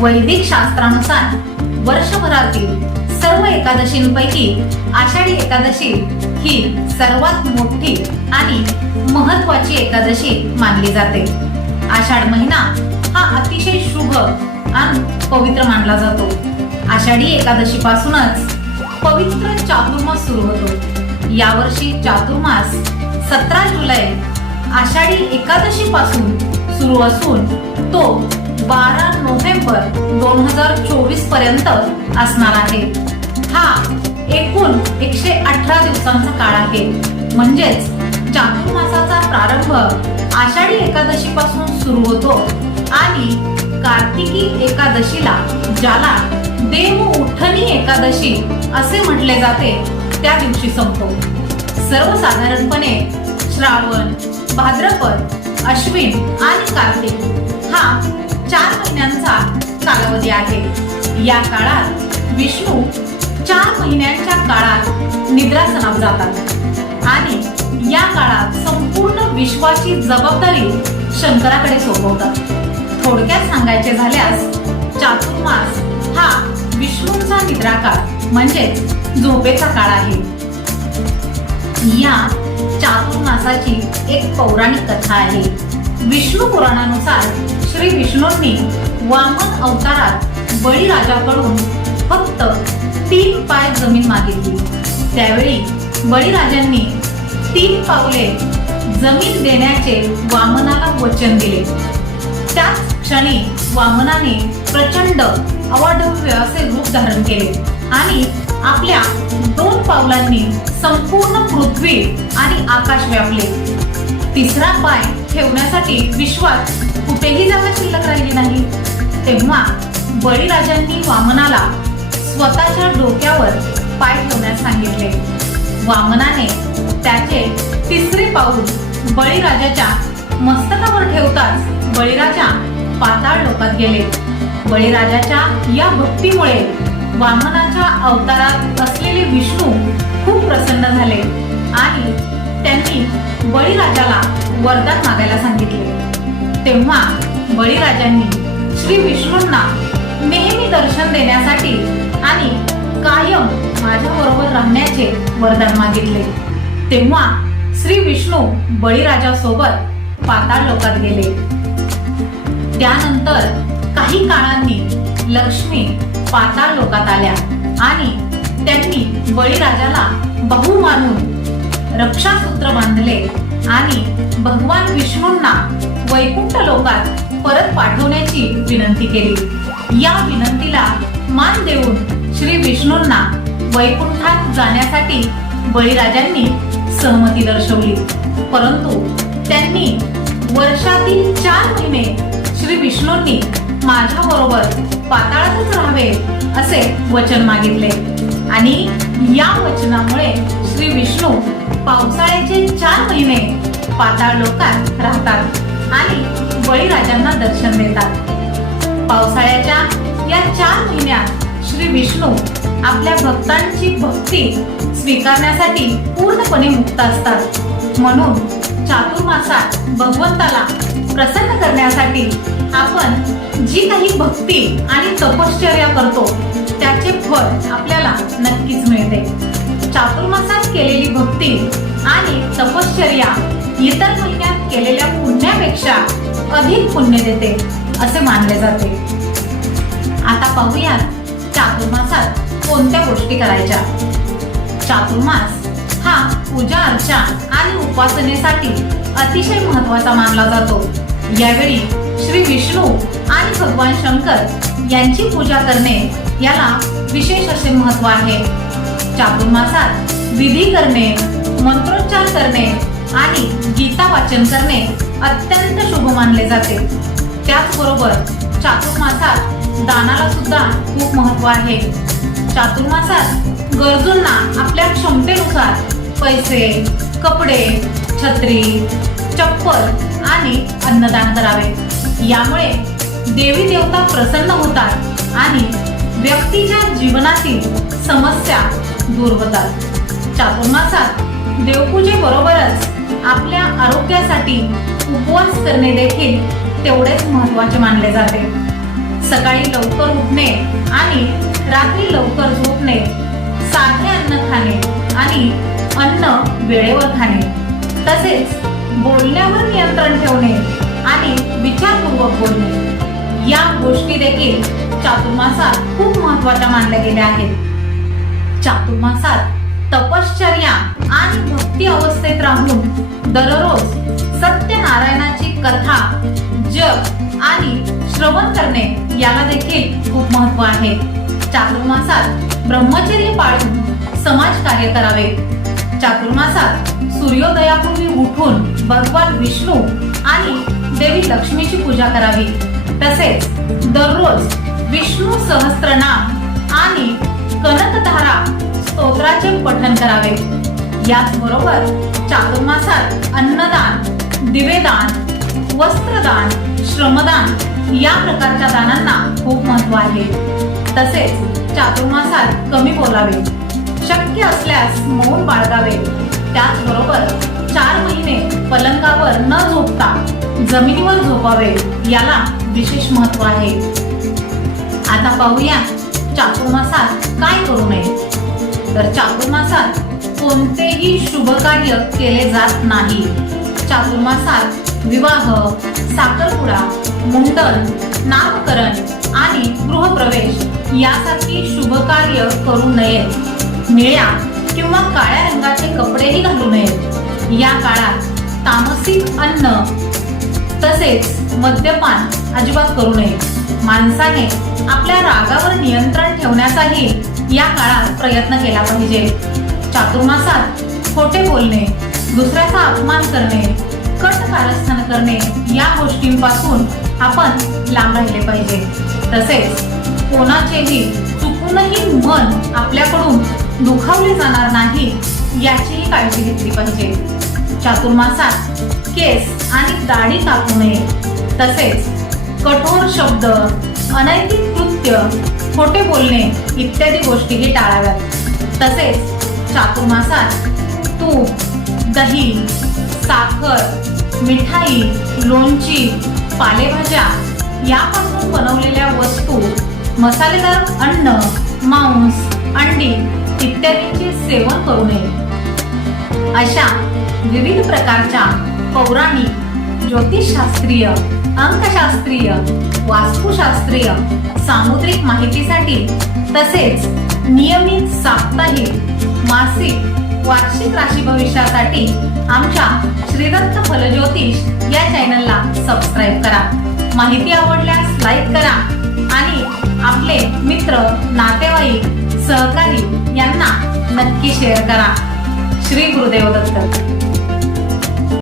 वैदिक शास्त्रानुसार वर्षभरातील सर्व एकादशींपैकी आषाढी एकादशी ही सर्वात मोठी आणि महत्वाची एकादशी मानली जाते. आषाढ महिना हा अतिशय शुभ आणि पवित्र मानला जातो. आषाढी एकादशी पासूनच पवित्र चातुर्मास सुरू होतो. यावर्षी चातुर्मास सतरा जुलै आषाढी एकादशी पासून सुरू असून तो बारा नोव्हेंबर हजार चोवीसपर्यंत असणार आहे. हा एकूण एकशे अठरा दिवसांचा काळ आहे. म्हणजेच चातुर्मासाचा प्रारंभ आषाढी एकादशी पासून सुरू होतो. आणि कार्तिकी एकादशीला ज्याला देव उठणी एकादशी असे म्हटले जाते त्या दिवशी संपतो. सर्वसाधारणपणे श्रावण भाद्रपद अश्विन आणि कार्तिक हा चार महिन्यांचा कालावधी आहे. या काळात विष्णू चार महिन्यांच्या काळात निद्रासनात जातात. आणि या काळात संपूर्ण विश्वाची जबाबदारी शंकराकडे सोपवतात. थोडक्यात सांगायचे झाल्यास चातुर्मास हा विष्णूंचा निद्रा काळ म्हणजेच झोपेचा काळ आहे. या चातुर्मासाची एक पौराणिक कथा आहे. विष्णू पुराणानुसार श्री विष्णूंनी वामन अवतारात बळीराजाकडून फक्त तीन पाय जमीन मागितली. त्यावेळी बळीराजांनी तीन पावले जमीन देण्याचे वामनाला वचन दिले. त्याच क्षणी वामनाने प्रचंड अवाढव्य असे रूप धारण केले आणि आपल्या दोन पावलांनी संपूर्ण पृथ्वी आणि आकाश व्यापले. तिसरा पाय ठेवण्यासाठी विश्वात कुठेही जागा शिल्लक राहिली नाही. तेव्हा बळीराजांनी वामनाला स्वतःच्या डोक्यावर पाय ठेवण्यास सांगितले. वामनाने त्याचे तिसरे पाऊल बळीराजाच्या मस्तकावर ठेवताच बळीराजा पाताळ लोकात गेले. बळीराजाच्या या भक्तीमुळे वामनाच्या अवतारात असलेले विष्णू खूप प्रसन्न झाले आणि त्यांनी बळीराजाला वरदान मागायला सांगितले. तेव्हा बळीराजांनी श्री विष्णूंना नेहमी दर्शन देण्यासाठी आणि कायम माझ्या बरोबर राहण्याचे वरदान मागितले. तेव्हा श्री विष्णू बळीराजासोबत पाताळ लोकात गेले. त्यानंतर काही काळांनी लक्ष्मी पाताळ लोकात आल्या आणि त्यांनी बळीराजाला बहु मानून रक्षासूत्र बांधले आणि भगवान विष्णूंना वैकुंठ लोकात परत पाठवण्याची विनंती केली. या विनंतीला मान देऊन श्री विष्णूंना वैकुंठात जाण्यासाठी बळीराजांनी सहमती दर्शवली. परंतु त्यांनी वर्षातील चार महिने श्री विष्णूंनी माझ्या बरोबर पाताळातच राहावे असे वचन मागितले. आणि या वचनामुळे श्री विष्णू पावसाळ्याचे चार महिने पाताळ लोकात राहतात. आणि बळीराजांना दर्शन देतात पावसाळ्याच्या या चार महिन्यात श्री विष्णू आपल्या भक्तांची भक्ती स्वीकारण्यासाठी पूर्णपणे मुक्त असतात. म्हणून चातुर्मासात भगवंताला प्रसन्न करण्यासाठी आपण जी काही भक्ती आणि तपश्चर्या करतो त्याचे फळ आपल्याला नक्कीच मिळते. चातुर्मासात भक्ती आणि तपश्चर्या इतर महिन्यात केलेल्या पुण्यापेक्षा अधिक पुण्य देते असे मानले जाते. आता पाहूयात चातुर्मासात कोणत्या गोष्टी करायच्या? चातुर्मास हा पूजा अर्चा आणि उपासनेसाठी अतिशय महत्त्वाचा मानला जातो. यावेळी श्री विष्णू आणि भगवान शंकर यांची पूजा करणे याला विशेष असे महत्त्व आहे. चातुर्मासात विधी करणे मंत्रोच्चार करणे आणि गीता वाचन करणे अत्यंत शुभ मानले जाते. त्याचबरोबर चातुर्मासात दानाला सुद्धा खूप महत्त्व आहे. चातुर्मासात गरजूंना आपल्या क्षमतेनुसार पैसे कपडे छत्री चप्पल आणि अन्नदान करावे. यामुळे देवी देवता प्रसन्न होतात आणि व्यक्तीच्या जीवनातील समस्या दूर होतात. चातुर्मासात देवपूजेबरोबरच आपल्या आरोग्यासाठी उपवास करणे देखील तेवढेच महत्त्वाचे मानले जाते. सकाळी लवकर उठणे आणि रात्री लवकर झोपणे साधे अन्न खाणे आणि अन्न वेळेवर खाणे. तसेच बोलण्यावर नियंत्रण ठेवणे आणि विचारपूर्वक बोलणे. या गोष्टी देखील चातुर्मासात खूप महत्त्वाच्या मानल्या गेल्या आहेत. चातुर्मासात तपश्चर्या आणि भक्ती अवस्थेत राहून दररोज सत्यनारायणाची कथा जप आणि श्रवण करणे याला देखील खूप महत्त्व आहे. चातुर्मासात ब्रह्मचर्य पाळून समाज कार्य करावे. चातुर्मासात सूर्योदयापूर्वी उठून भगवान विष्णू आणि देवी लक्ष्मीची पूजा करावी. तसेच दररोज विष्णू सहस्त्रनाम आणि कनकधारा स्तोत्राचे पठण करावे. याचबरोबर चातुर्मासात अन्नदान दिवेदान वस्त्रदान श्रमदान या प्रकारच्या दानांना खूप महत्त्व आहे. तसेच चातुर्मासात कमी बोलावे. शक्य असल्यास मौन बाळगावे. त्याचबरोबर चार महिने पलंगावर न झोपता जमिनीवर झोपावे. याला विशेष महत्त्व आहे. आता पाहूया चातुर्मासात काय करू नये. तर चातुर्मासात कोणतेही शुभ कार्य केले जात नाही. चातुर्मासात विवाह साखरपुडा मुंडन नामकरण आणि गृहप्रवेश यासारखी शुभ कार्य करू नये. निळ्या किंवा काळ्या रंगाचे कपडेही घालू नयेत या काळात तामसिक अन्न तसेच मद्यपान अजिबात करू नये. माणसाने आपल्या रागावर नियंत्रण ठेवण्याचाही या काळात प्रयत्न केला पाहिजे. चातुर्मासात खोटे बोलणे दुसऱ्याचा अपमान करणे कट कारस्थान करणे या गोष्टींपासून आपण लांब राहिले पाहिजे. तसेच कोणाचेही चुकूनही मन आपल्याकडून दुखावले जाणार नाही याचीही काळजी घेतली पाहिजे. चातुर्मासात केस आणि दाढी कापू नये. तसेच कठोर शब्द अनैतिक कृत्य खोटे बोलणे इत्यादी गोष्टीही टाळाव्यात. तसेच चातुर्मासात तूप दही साखर मिठाई लोणची पालेभाज्या यापासून बनवलेल्या वस्तू मसालेदार अन्न मांस अंडी इत्यादींचे सेवन करू नये. अशा विविध प्रकारच्या पौराणिक ज्योतिषशास्त्रीय अंकशास्त्रीय वास्तुशास्त्रीय सामुद्रिक माहितीसाठी तसेच नियमित साप्ताहिक मासिक वार्षिक राशी भविष्यासाठी आमच्या श्रीदत्त फलज्योतिष या चॅनलला सबस्क्राईब करा. माहिती आवडल्यास लाईक करा आणि आपले मित्र नातेवाईक सहकारी यांना नक्की शेअर करा. श्री गुरुदेव दत्त.